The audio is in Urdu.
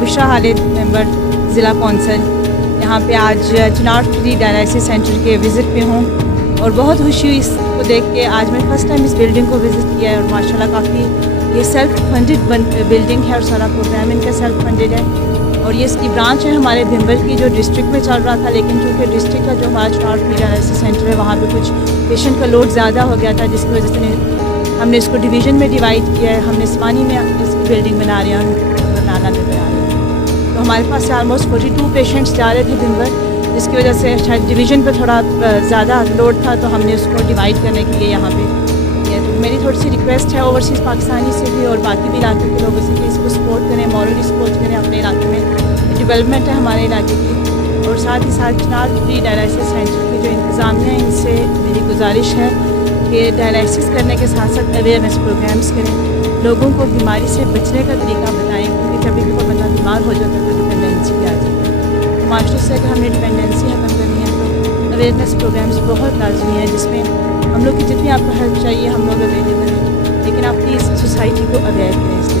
بشرا خالد ممبر ضلع کونسل یہاں پہ آج چنار فری ڈائلائسس سینٹر کے وزٹ پہ ہوں اور بہت خوشی ہوئی اس کو دیکھ کے. آج میں فرسٹ ٹائم اس بلڈنگ کو وزٹ کیا ہے اور ماشاء اللہ کافی یہ سیلف فنڈڈ بلڈنگ ہے اور سارا پروگرام ان کا سیلف فنڈڈ ہے. اور یہ اس کی برانچ ہے ہمارے بھمبر کی جو ڈسٹرکٹ میں چل رہا تھا, لیکن چونکہ ڈسٹرکٹ کا جو ہمارا چنار فری ڈائلائسس سینٹر ہے وہاں پہ کچھ پیشنٹ کا لوڈ زیادہ ہو گیا تھا, جس کی وجہ سے ہم نے اس کو ڈویژن میں ڈیوائڈ کیا ہے. ہم نے اسمانی میں اس کی بلڈنگ بنا رہے ہیں اور برنالہ میں بنا رہے ہیں. تو ہمارے پاس سے آلموسٹ 42 پیشنٹس جا رہے تھے بھمبر, جس کی وجہ سے شاید ڈویژن پہ تھوڑا زیادہ لوڈ تھا, تو ہم نے اس کو ڈیوائڈ کرنے کے لیے یہاں پہ کیا. تو میری تھوڑی سی ریکویسٹ ہے اوورسیز پاکستانی سے بھی اور باقی بھی علاقے کے لوگوں سے کہ اس کو سپورٹ کریں, مورلی سپورٹ کریں. اپنے علاقے میں ڈیولپمنٹ ہے ہمارے علاقے کی, اور ساتھ ہی ساتھ چنار فری ڈائلائسس سینٹر کی جو انتظامیہ ہیں ان سے میری گزارش ہے کہ ڈائلائسس کرنے کے ساتھ ساتھ اویئرنیس پروگرامس کریں, لوگوں کو بیماری سے بچنے کا طریقہ بتائیں, کیونکہ کبھی کبھی بندہ بیمار ہو جاتا ہے تو ڈپینڈنسی بھی آ جاتی ہے. معاشرے سے اگر ہم نے ڈپینڈنسی ختم کرنی ہے تو اویئرنیس پروگرامس بہت لازمی ہے, جس میں ہم لوگ کی جتنی آپ کو ہیلپ چاہیے ہم لوگ اویلیبل ہیں, لیکن آپ پلیز سوسائٹی کو اویئر کریں اس کے